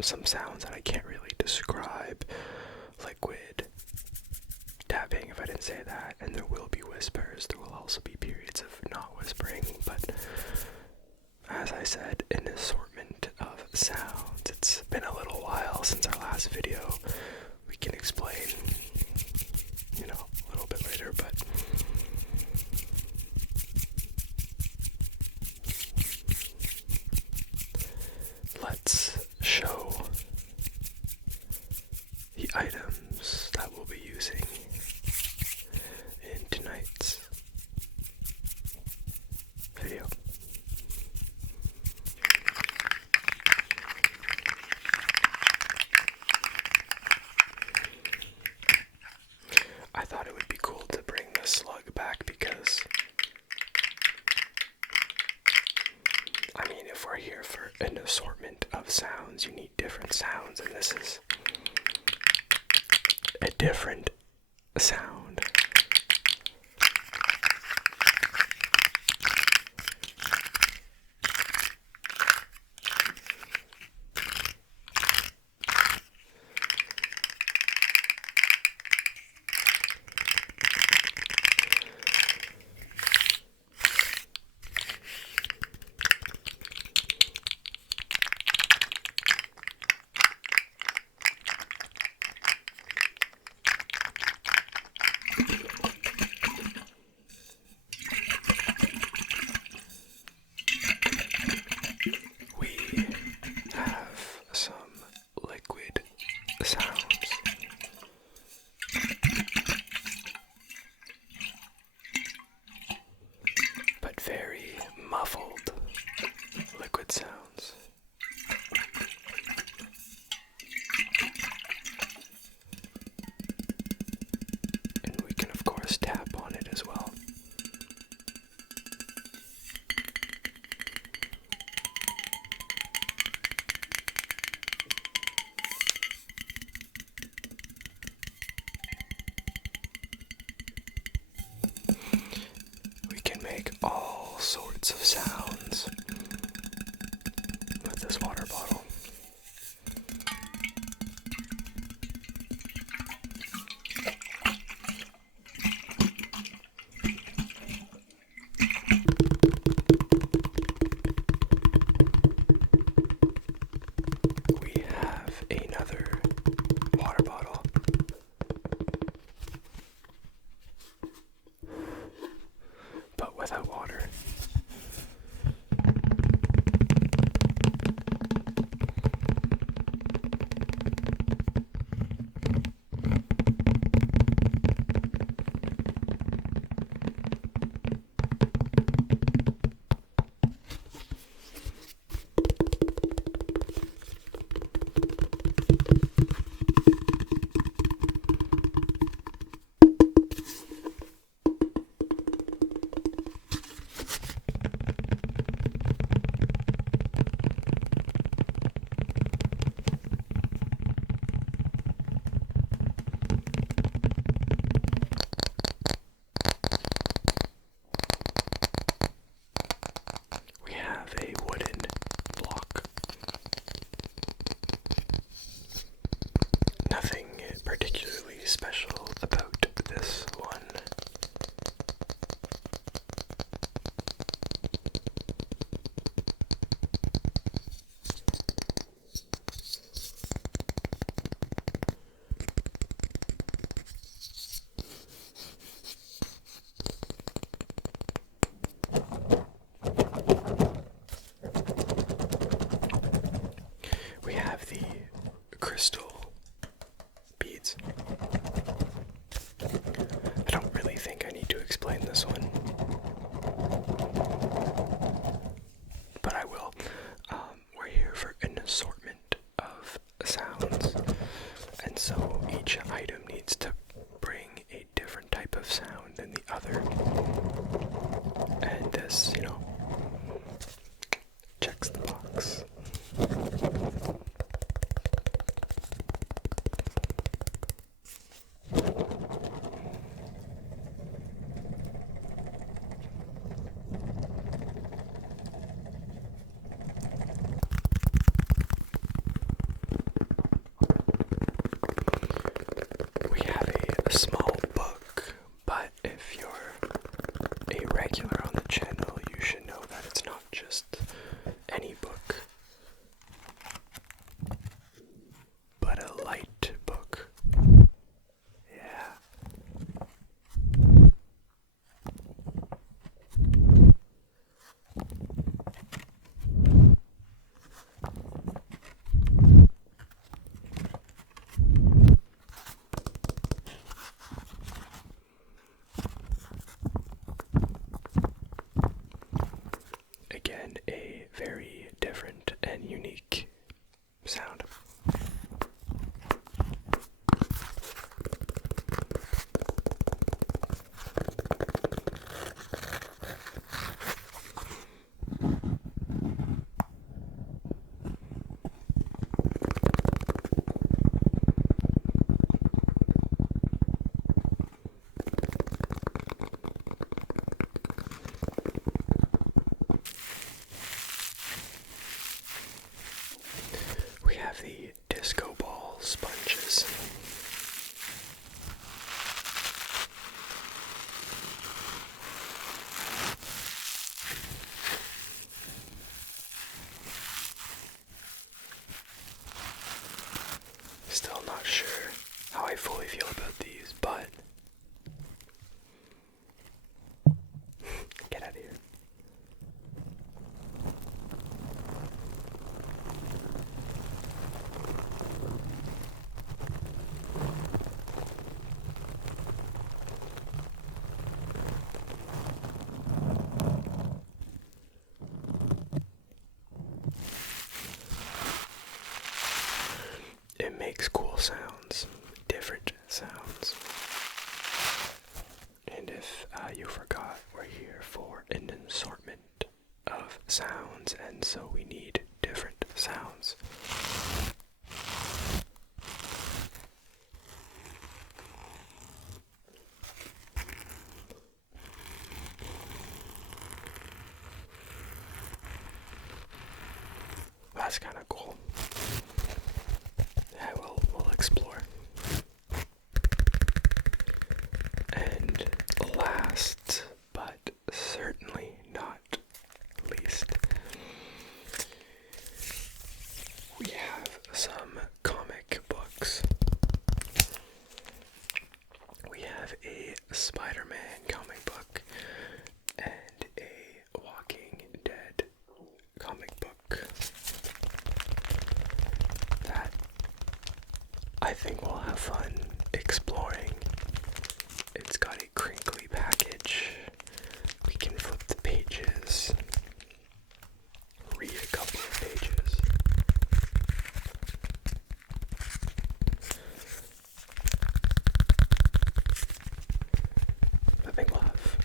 some sounds that I can't really describe, liquid tapping if I didn't say that, and there will be whispers. There will also be periods of not whispering, but as I said, an assortment of sounds. It's been a little while since our last video. We can explain, a little bit later, but let's show the items that we'll be using in tonight's video. I thought it would be cool to bring the slug back because, if we're here for an assortment of sounds, you need different sounds, and this is a different sound. We have some liquid sounds. But very muffled liquid sounds. And we can of course tap on it as well. We can make all sorts of sounds with this water bottle. We have another water bottle. But without water. We have a wooden block. Nothing particularly special about this one. We have the crystal beads. I don't really think I need to explain this one, but I will. We're here for an assortment of sounds, and so each item needs to bring a different type of sound than the other. And this, checks the box. have the disco ball sponges. Still not sure how I fully feel about these, but get out of here. It makes cool sounds, different sounds. And if you forgot, we're here for an assortment of sounds, and so we need different sounds. That's kind of cool. Yeah, we'll explore. And last, but certainly not least, we have some comic books. We have a Spider-Man comic book and a Walking Dead comic book that I think we'll have fun exploring. It's got a crinkly package. We can flip the pages, read a couple of pages. I think we'll have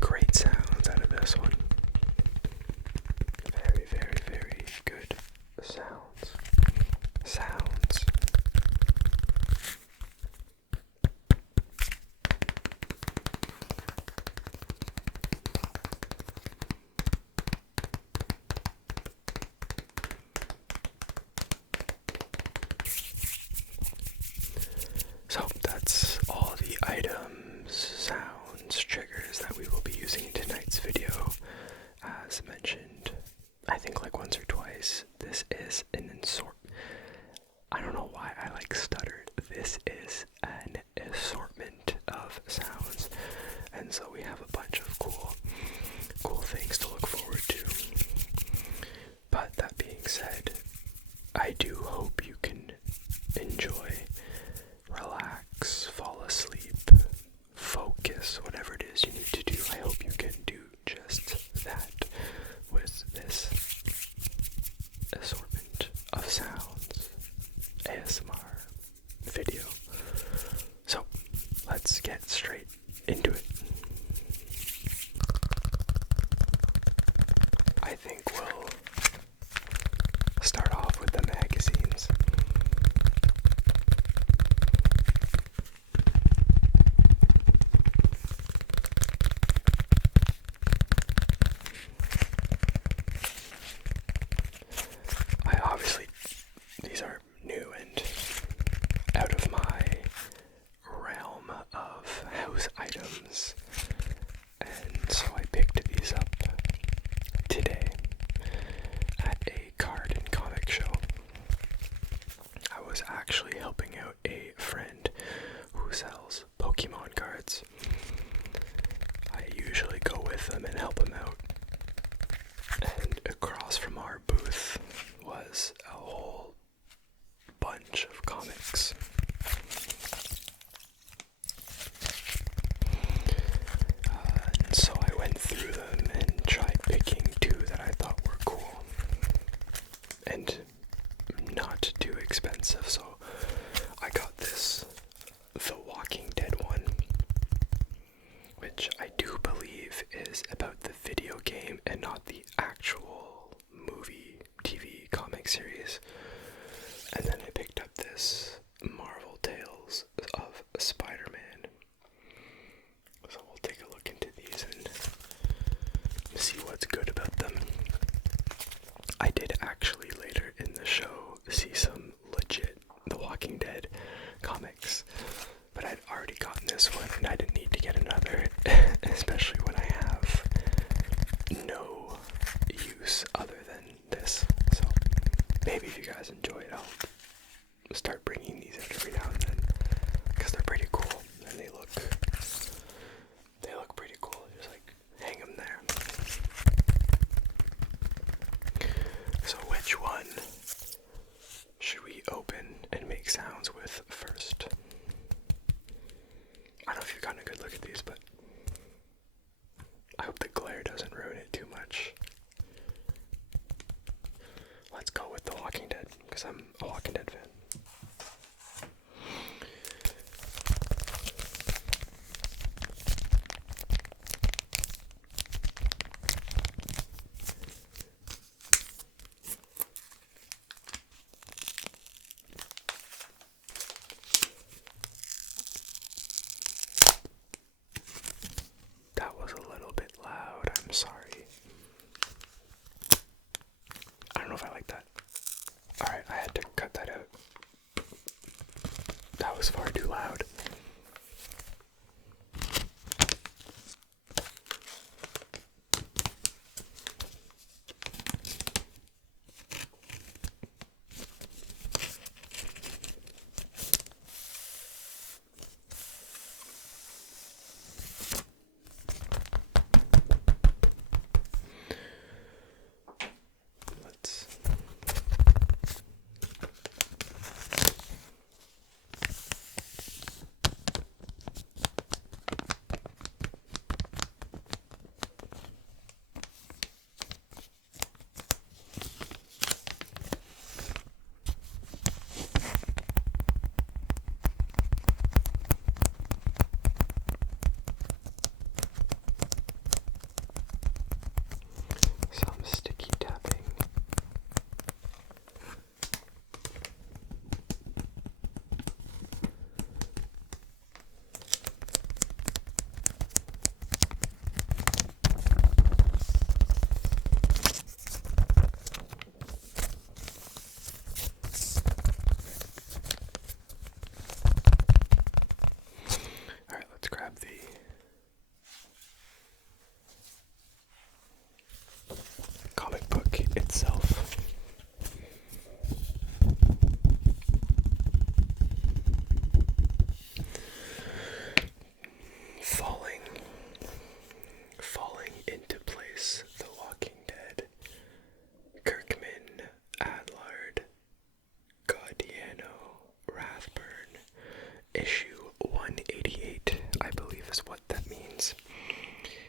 great sounds out of this one. Very, very, very good sounds. So that's all the items, sounds, triggers that we will be using in tonight's video. As mentioned, I think like once or twice, this is an I don't know why I stuttered. This is an assortment of sounds, and so we have a bunch of cool things to look forward to. But that being said, I do hope you can enjoy, relax, fall asleep, focus, whatever it is you need to do. I hope you can do just that with this assortment of sounds ASMR video. So let's get straight into it. I think we'll start off with the magazines. These are new and out of my realm of house items, and so I picked these up today at a card and comic show. I was actually helping out a friend who sells Pokemon cards. I usually go with them and help him out. And across from our booth was a whole bunch of comics. And so I went through them and tried picking two that I thought were cool and not too expensive. So I got this, The Walking Dead one, which I do believe is about the video game and not the actual movie, TV, comic series. And then I picked up this Marvel Tales of Spider-Man. So we'll take a look into these and see what's good about them. I did actually later maybe if you guys enjoy it, I'll start bringing these out every now and then, because they're pretty cool, and they look pretty cool. Just like hang them there. So which one should we open and make sounds with first? I don't know if you've gotten a good look at these, but I hope the glare doesn't ruin it too much. Let's go with The Walking Dead, because I'm a Walking Dead fan. That was a little bit loud, I'm sorry. I don't know if I like that. Alright, I had to cut that out. That was far too loud. Some sticky tapping. Alright, let's grab the comic book itself. Falling into place, The Walking Dead, Kirkman, Adlard, Gaudiano, Rathburn, issue 188, I believe is what that means.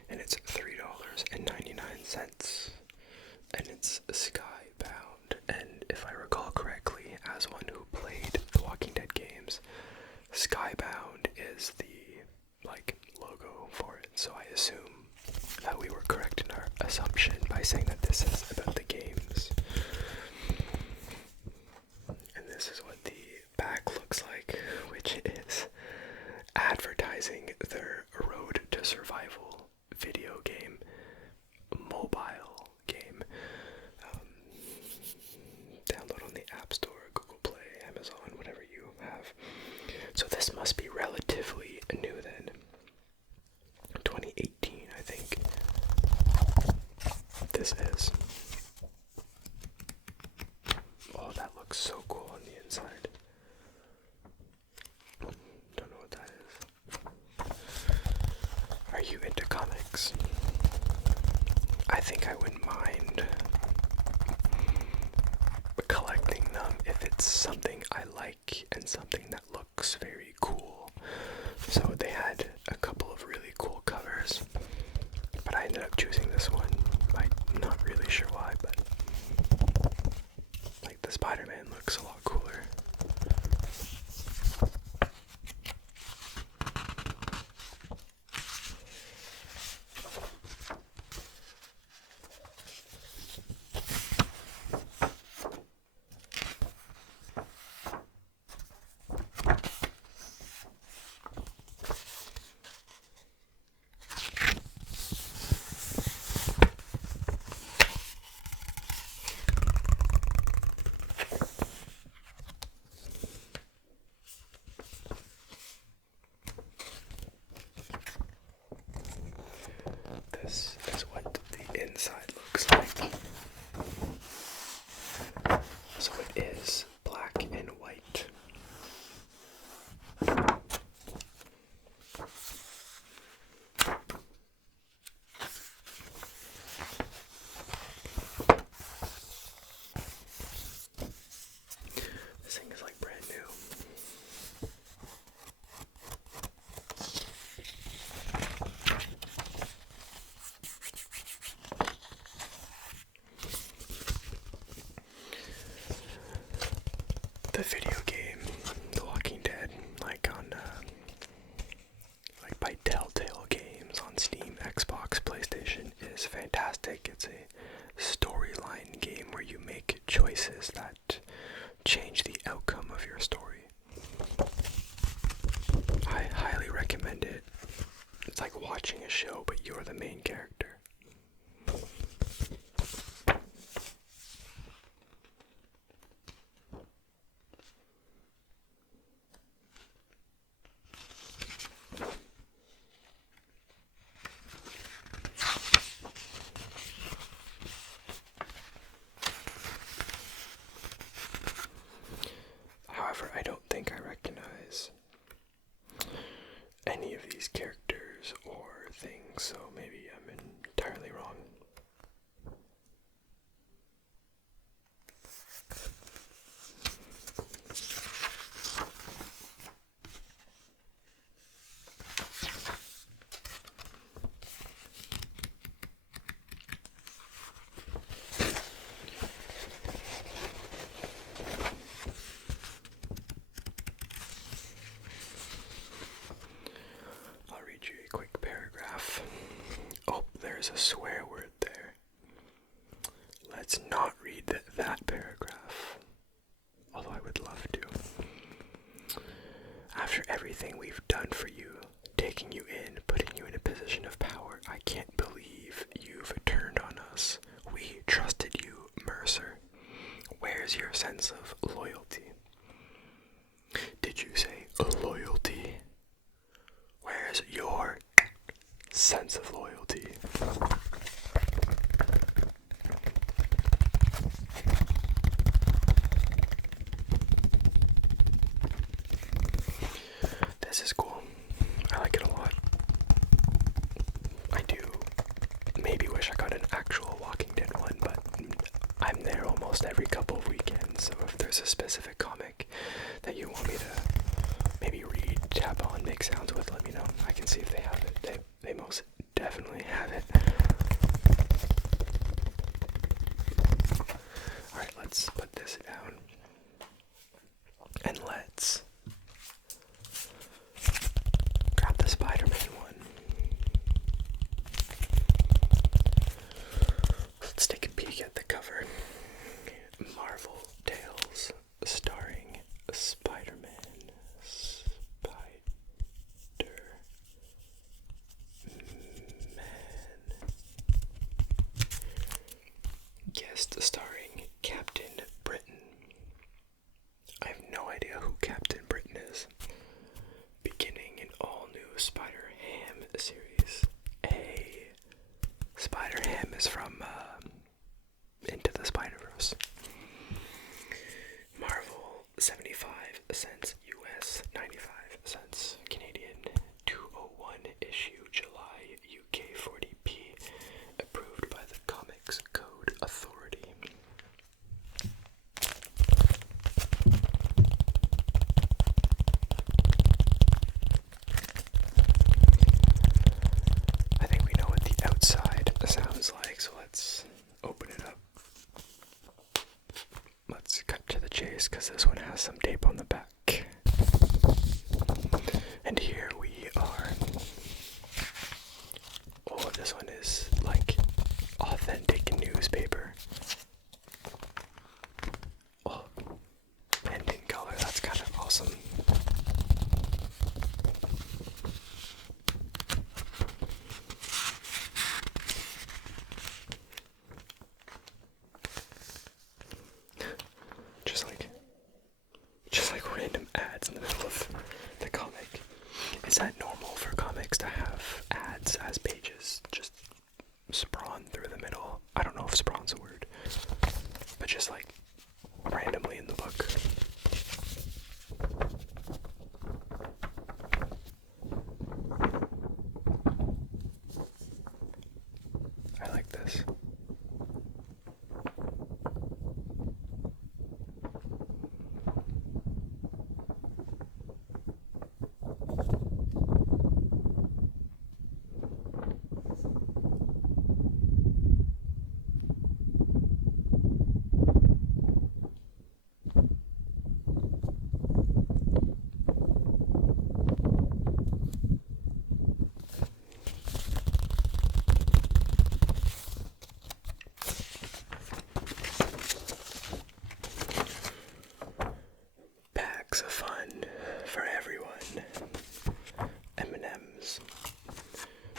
And it's $3.99. And it's Skybound. And if I recall correctly, as one who played the Walking Dead games, Skybound is the logo for it. So I assume that we were correct in our assumption by saying that this is about the games. And this is what the back looks like, which is advertising their Road to Survival video game, mobile game. Download on the App Store, Google Play, Amazon, whatever you have. So this must be relatively new then. 2018, I think. This is. Oh, that looks so cool on the inside. Don't know what that is. Are you into comics? I think I wouldn't mind collecting them if it's something I like and something that looks very cool. So they had a couple of really cool covers, but I ended up choosing this one. I'm not really sure why, but the Spider-Man looks a lot cooler. choices that change the outcome of your story. I highly recommend it. It's like watching a show, but you're the main character. However, I don't think I recognize any of these characters or things, so maybe I'm entirely wrong. I'll read you a quick paragraph. Oh, there's a swear word there. Let's not read that paragraph, although I would love to. After everything we've done for you, taking you in, putting you in a position of power, I can't believe you've turned on us. We trusted you, Mercer. Where's your sense of loyalty? Did you say loyalty? Where's your sense of loyalty? This is cool. I like it a lot. I do maybe wish I got an actual Walking Dead one, but I'm there almost every couple of weekends, so if there's a specific comic that you want me to maybe read, tap on, make sounds with, let me know. I can see if they have it. They most definitely have it. Alright, let's put this down. And let's grab the Spider-Man one. Let's take a peek at the cover. Marvel Tales, starring Spider-Man. Guest starring Captain Britain. I have no idea who Captain Britain is. Beginning an all-new Spider-Ham series. Spider-Ham is from Into the Spider-Verse. Marvel, 75 cents US, 95 cents Canadian, 201 issue, July, UK 40p, approved by the Comics Code Authority. I think we know what the outside sounds like, so let's open it up. Let's cut to the chase, because this one has some tape on the back. And here we are. Oh, this one is like authentic newspaper. Oh, and in color, that's kind of awesome. Just like random packs of fun for everyone. M&M's.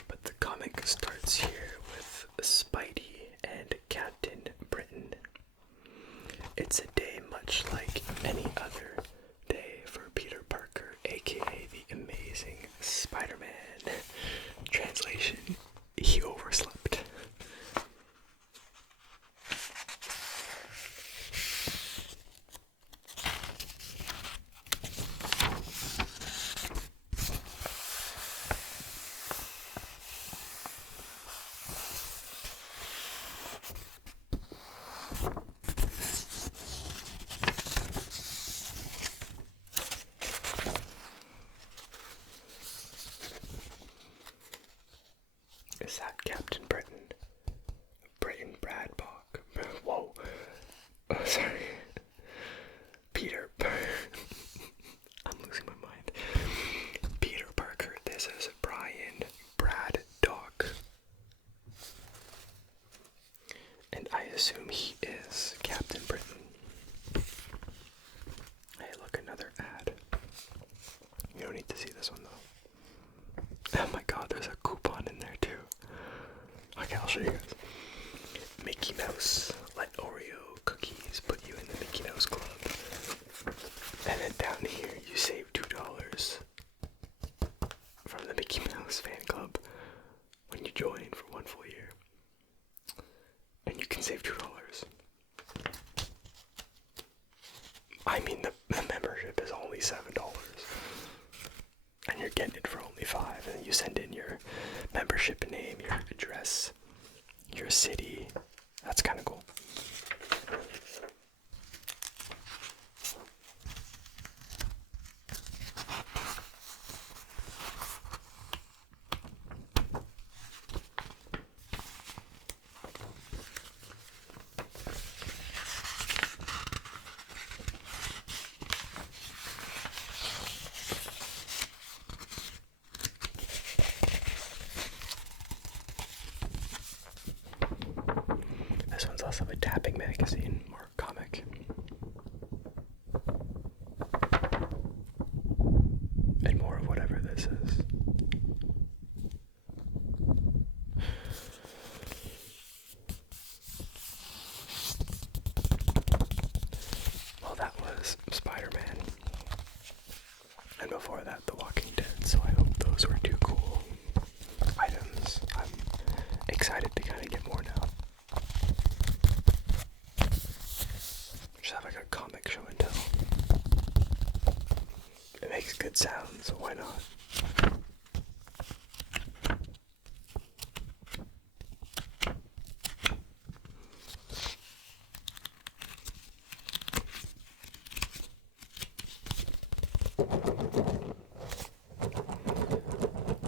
But the comic starts here with Spidey and Captain Britain. It's a day much like any other day for Peter Parker, aka the Amazing Spider-Man. Translation: he overslept. Is that Captain Britain? Britain Bradbach. Whoa. Oh, sorry. Peter. I'm losing my mind. Peter Parker. This is Brian Braddock. And I assume he is Captain Britain. Hey, look, another ad. You don't need to see this one though. Oh my god, there's a coupon in there too. Okay, I'll show you guys. Mickey Mouse, let Oreo cookies put you in the Mickey Mouse Club. And then down here, you save $2 from the Mickey Mouse fan club when you join for 1 full year. And you can save $2. I mean, the membership is only $7. And you're getting it for only $5. And you send in your membership name, your address, your city. That's kind of cool. This one's also a tapping magazine or comic. And more of whatever this is. Well, that was Spider-Man. And before that, The Walking Dead. So I hope those were 2 cool items. I'm excited to kind of get more now. Just have like a comic show and tell. It makes good sounds, so why not?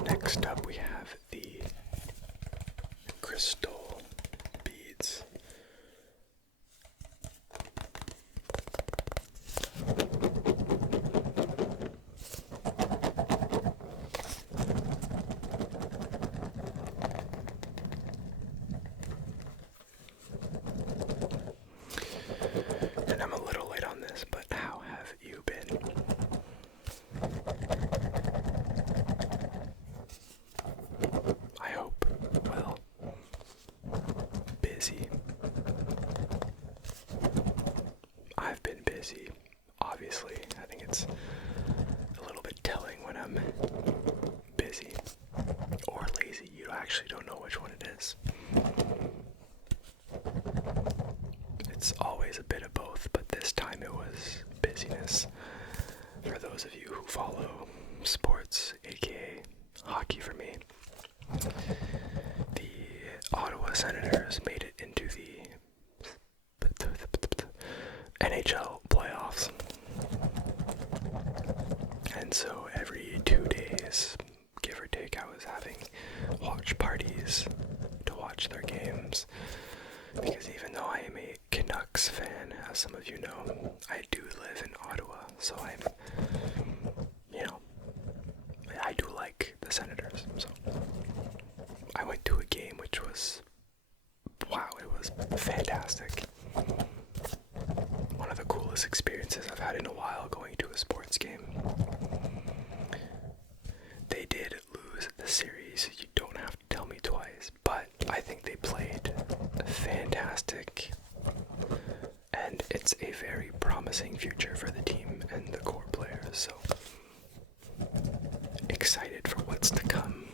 Next up we have the crystal beads. And I'm a little late on this, but how have you been? I hope, well, busy. I've been busy, obviously. I think it's a little bit telling when I'm busy or lazy. You actually don't know which one it is. It's always a bit of both, but this time it was busyness. For those of you who follow sports, aka hockey for me, the Ottawa Senators made it into the NHL playoffs. And so every 2 days, give or take, I was having watch parties to watch their games. Because even though I am a Canucks fan, as some of you know, I do live in Ottawa, so I'm, I do like the Senators. So I went to a game which was, wow, it was fantastic. One of the coolest coolest experiences I've had in a while going to a sports game. They did lose the series, you don't have to tell me twice, but I think they played fantastic, and it's a very promising future for the team and the core players, so excited for what's to come.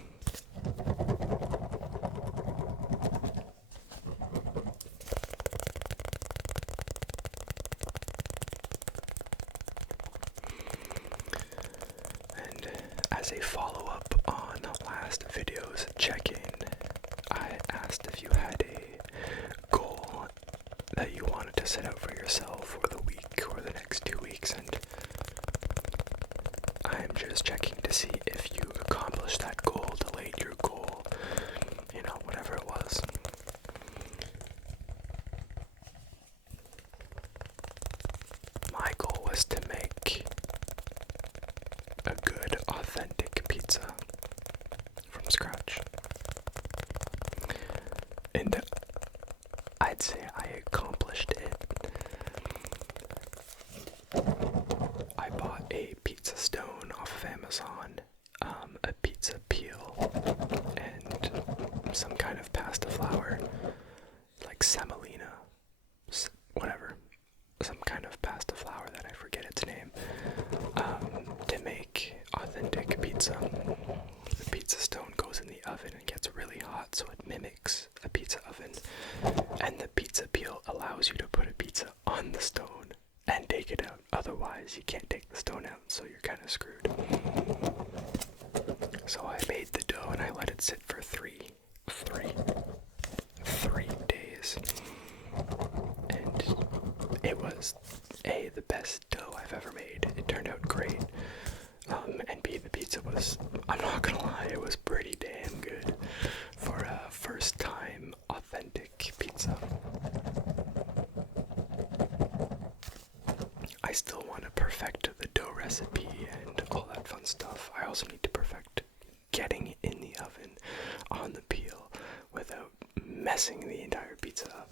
And as a follow-up on last video's check-in, I asked if you had a goal that you wanted to set out for yourself for the week or the next 2 weeks, and I am just checking to see if you accomplished that goal, delayed your goal, you know, whatever it was. My goal was to make a good, authentic pizza from scratch. And I'd say I accomplished it. I bought a pizza stone off of Amazon, a pizza peel, and some kind of pasta flour, like semolina, whatever, some kind of pasta flour that I forget its name, to make authentic pizza. The pizza stone goes in the oven and gets really hot, so it mimics a pizza oven, and the pizza peel allows you to put a pizza on the stone and take it out. Otherwise, you can't take the stone out, so you're kind of screwed. So I made the dough and I let it sit for three days, and it was A, the best dough I've ever made. It turned out great, and B, the pizza was, I'm not gonna lie, it was pretty damn good for a first time authentic pizza. I still want to perfect the dough recipe and all that fun stuff. I also need to perfect getting in the oven on the peel without messing the entire pizza up.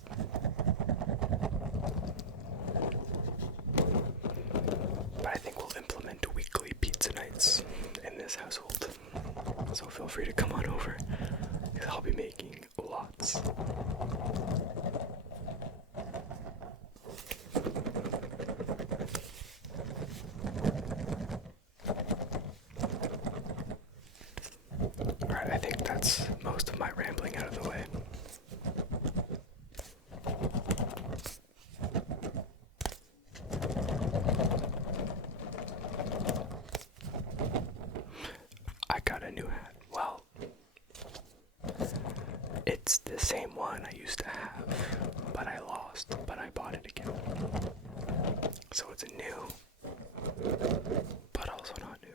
But I think we'll implement weekly pizza nights in this household. So feel free to come on over, because I'll be making lots. Alright, I think that's most of my rambling out of the way. I got a new hat. Well, it's the same one I used to have, but I lost, but I bought it again. So it's a new, but also not new.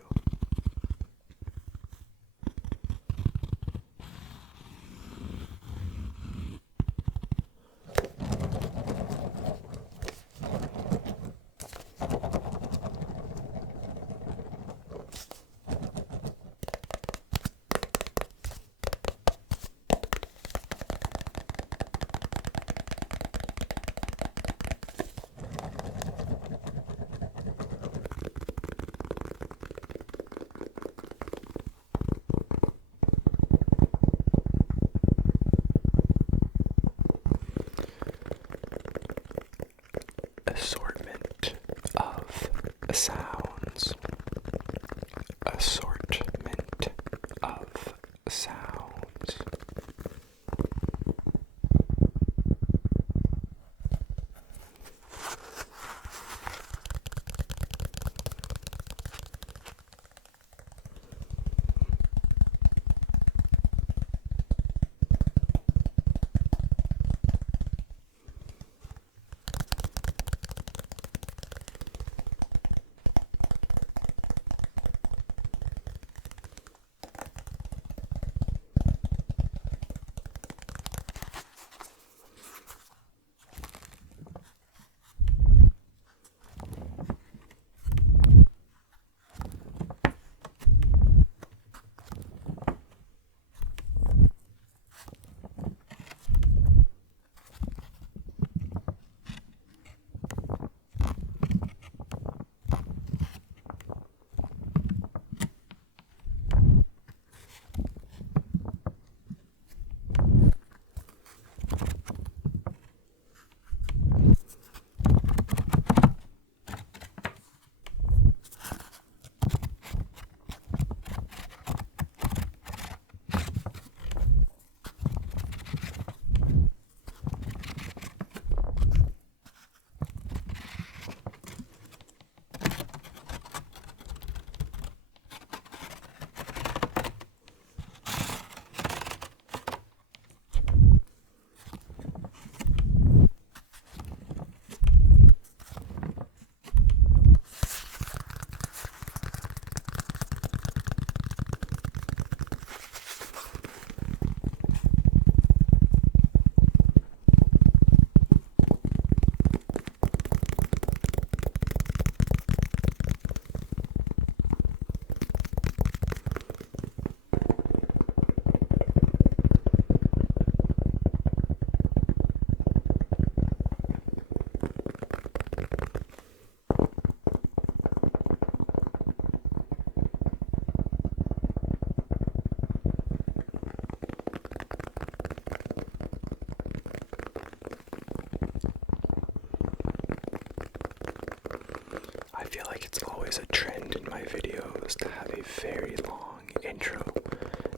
feel like it's always a trend in my videos to have a very long intro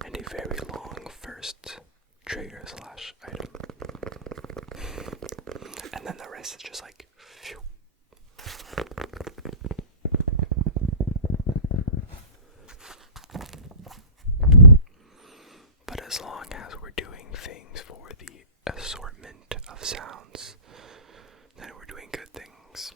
and a very long first trigger slash item. And then the rest is just like, phew. But as long as we're doing things for the assortment of sounds, then we're doing good things.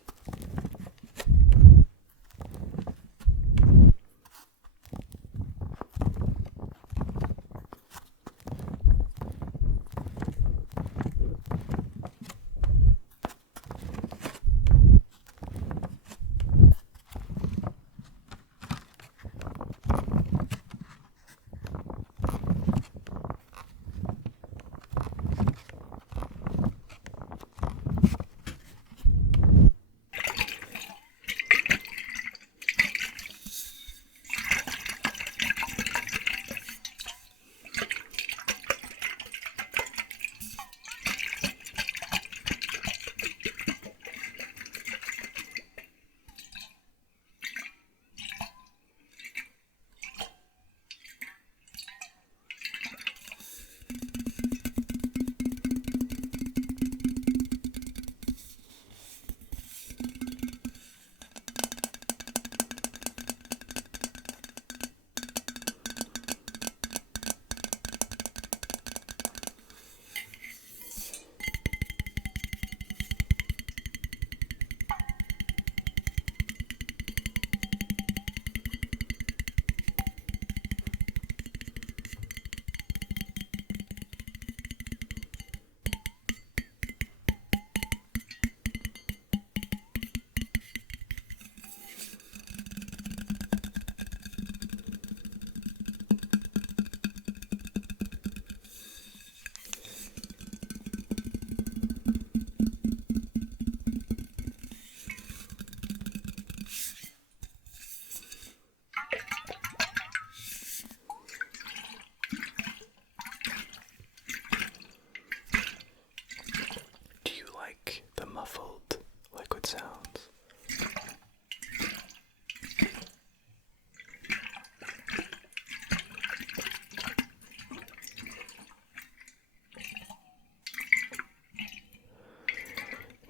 The muffled liquid sounds.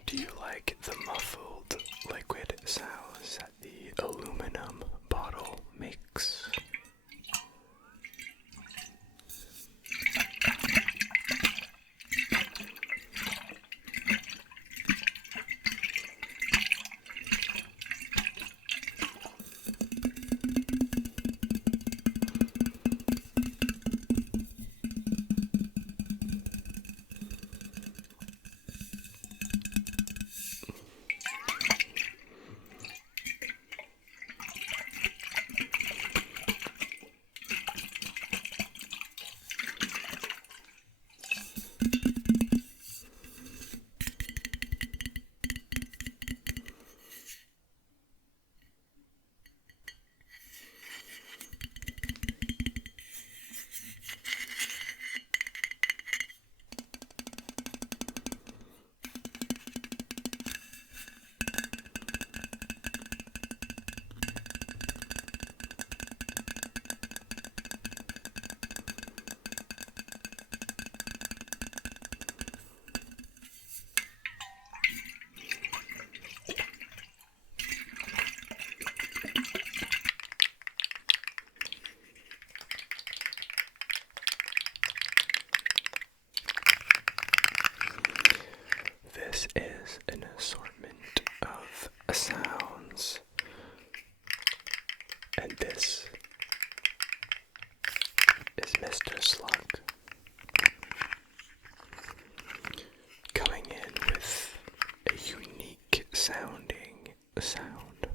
Do you like the muffled liquid sounds that the aluminum bottle makes? This is an assortment of sounds, and this is Mr. Slug coming in with a unique sounding sound.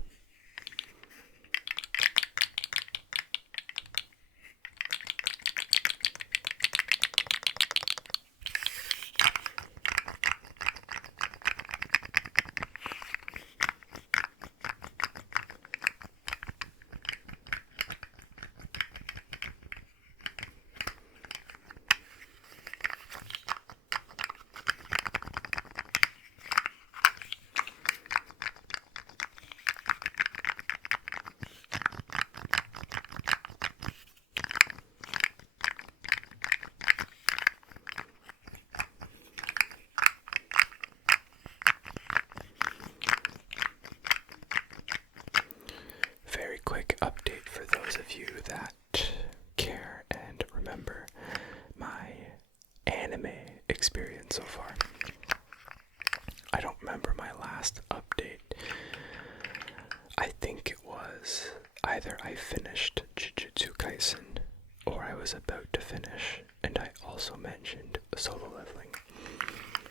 I think it was either I finished Jujutsu Kaisen or I was about to finish, and I also mentioned solo leveling.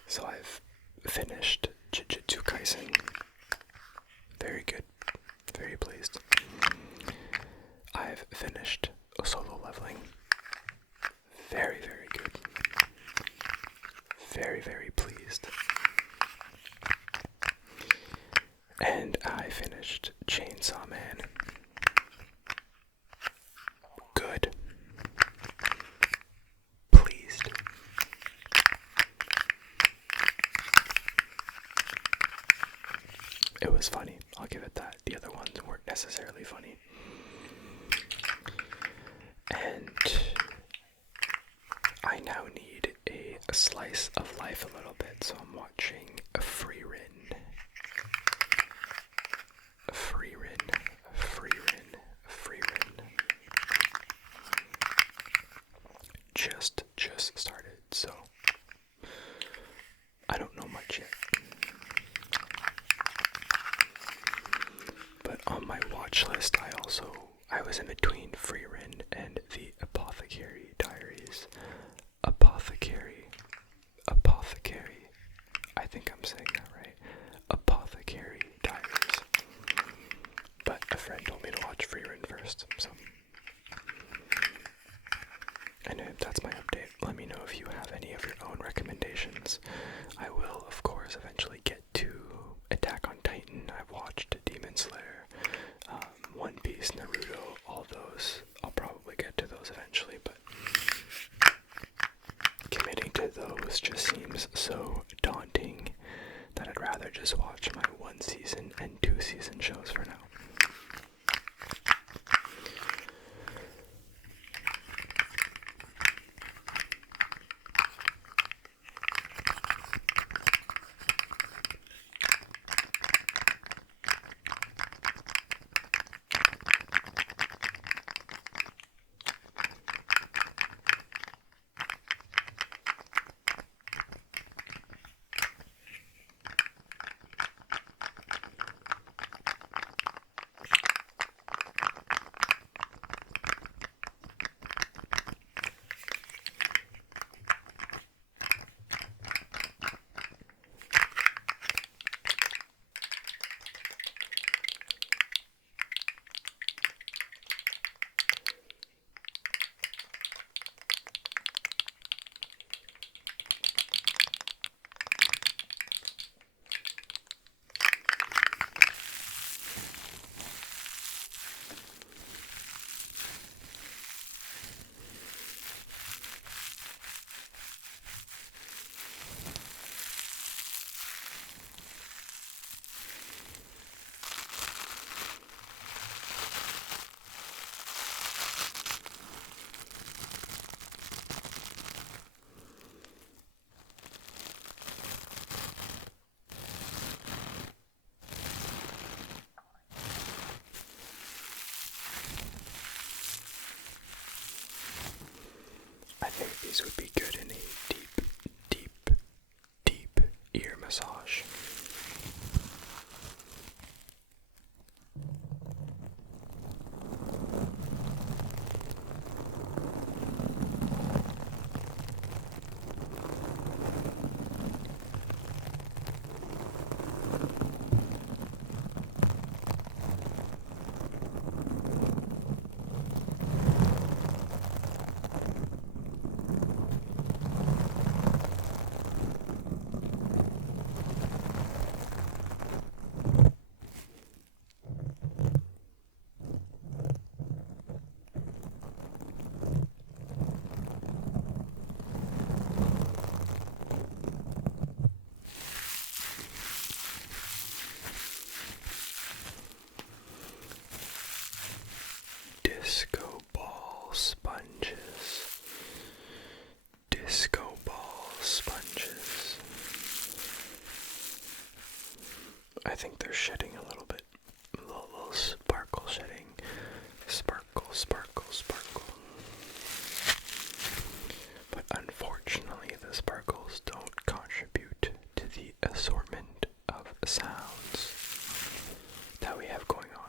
So I've finished Jujutsu Kaisen. Very good. Very pleased. I've finished solo leveling. Very, very good. Very, very pleased. And I finished Chainsaw Man. Good. Pleased. It was funny, I'll give it that. The other ones weren't necessarily funny. And I now need a slice of life a little bit, so I'm watching a free rin. Just started, so I don't know much yet. But on my watch list, I was in between Freerin and the Apothecary Diaries. Apothecary. I think I'm saying that right. Apothecary Diaries. But a friend told me to watch Freerin first, so. And that's my update. Let me know if you have any of your own recommendations. I will, of course, eventually get to Attack on Titan. I've watched Demon Slayer, One Piece, Naruto, all those. I'll probably get to those eventually, but committing to those just seems so daunting that I'd rather just watch my 1 season and 2 season shows for now. I think these would be good in a deep ear massage. Disco ball sponges. Disco ball sponges. I think they're shedding a little bit. A little sparkle shedding. Sparkle, sparkle, sparkle. But unfortunately, the sparkles don't contribute to the assortment of sounds that we have going on.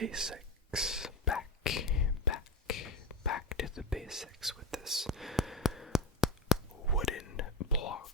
basics. Back to the basics with this wooden block.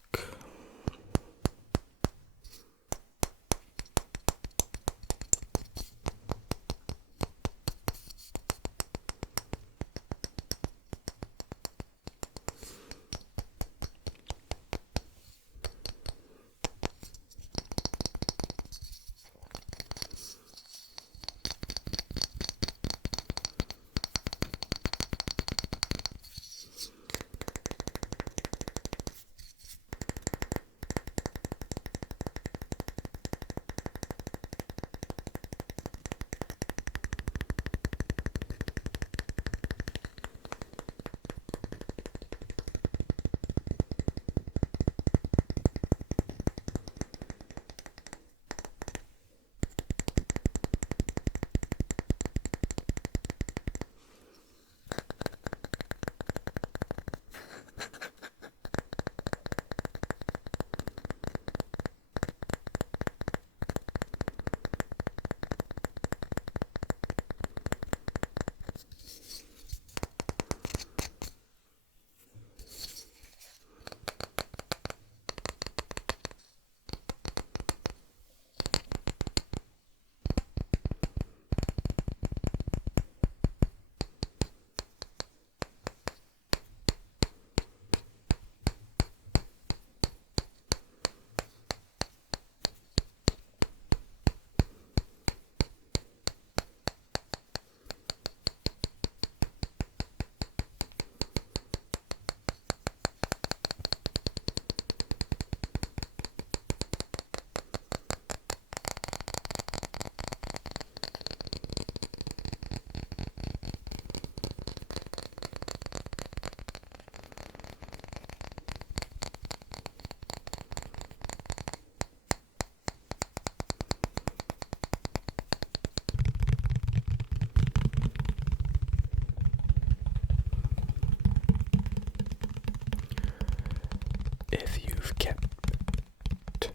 If you've kept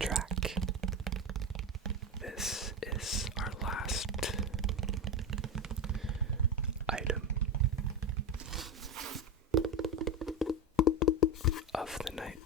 track, this is our last item of the night.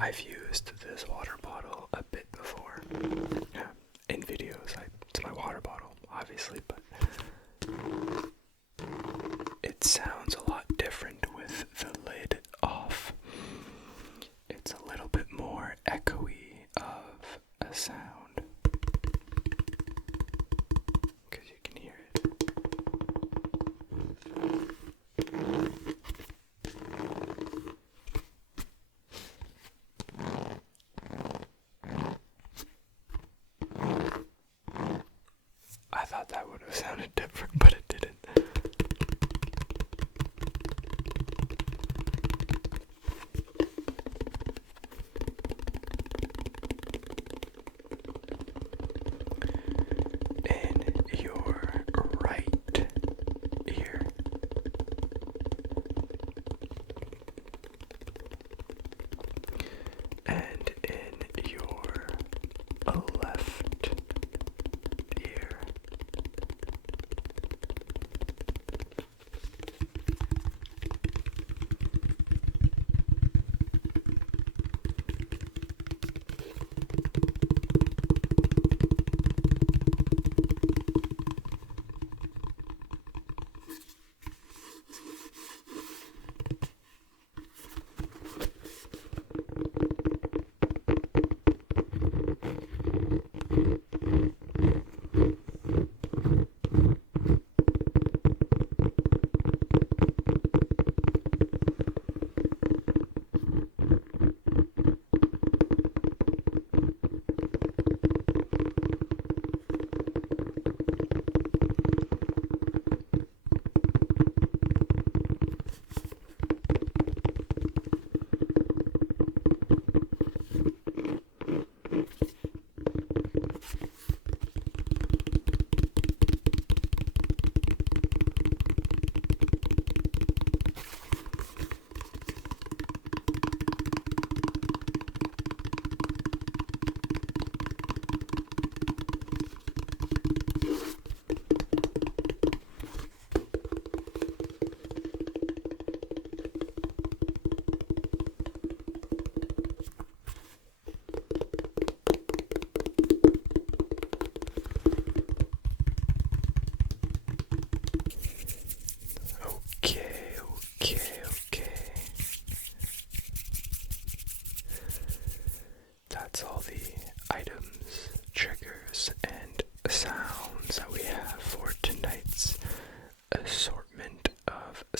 I've used this water bottle a bit before. In videos, it's my water bottle, obviously, but it sounds a lot different with the lid off. It's a little bit more echoey of a sound, because you can hear it. I thought that would have sounded different, but it didn't. In your right ear, and in your left ear,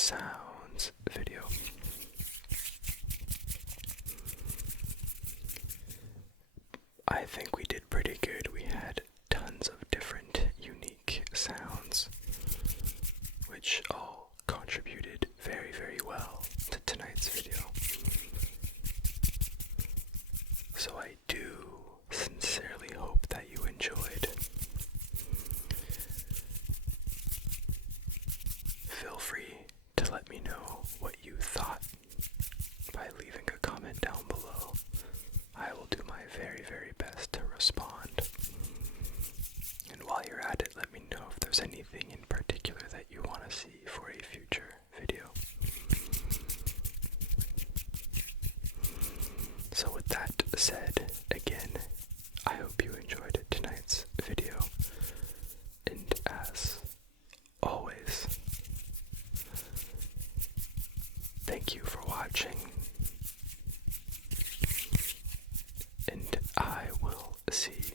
sounds video. I think we did pretty good. We had tons of different unique sounds, which all contributed very, very well to tonight's video. So I do sincerely hope that you enjoyed. Feel free to let me know what you thought by leaving a comment down below. I will do my very, very best to respond. And while you're at it, let me know if there's anything in particular that you want to see for a future video. So with that said, again, I hope you enjoyed tonight's video. And as always, thank you for watching. And I will see